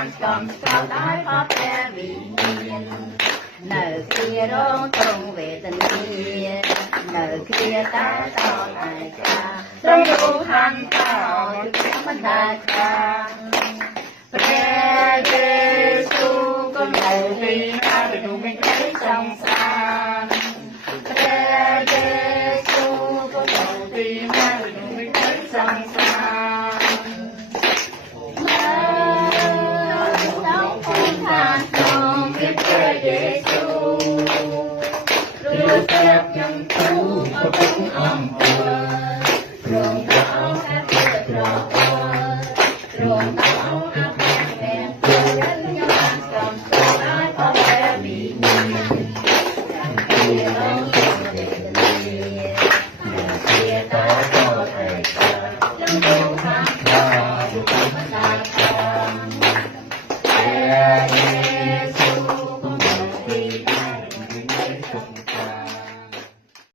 បានចំស្គាល់ដោយអបព្រះវិញ្ញាណនៅគ្រារងទ្រង់វេទនានៅគ្រាតែតោឯកាទ្រង់រូហន្តោជាបណ្ដាខាព្រះយេស៊ូវគង់នៅទីណាក្នុងមេឃសង្សារព្រះយេស៊ូវគង់នៅទីណាក្នុងមេឃសង្សារព្រះយេស៊ូវព្រោះព្រះខ្ញុំទូអបអំពើព្រមប្រោកាត់ប្រោព្រមប្រោអាប់ព្រះខ្ញុំបានសំស្គាល់ដោយអបព្រះវិញ្ញាណទាំងពីរងទេវតាជាតោតោឯកាទាំងទូខាងដល់យុគបណ្ដាព្រះយេស៊ូវគង់នៅទីណា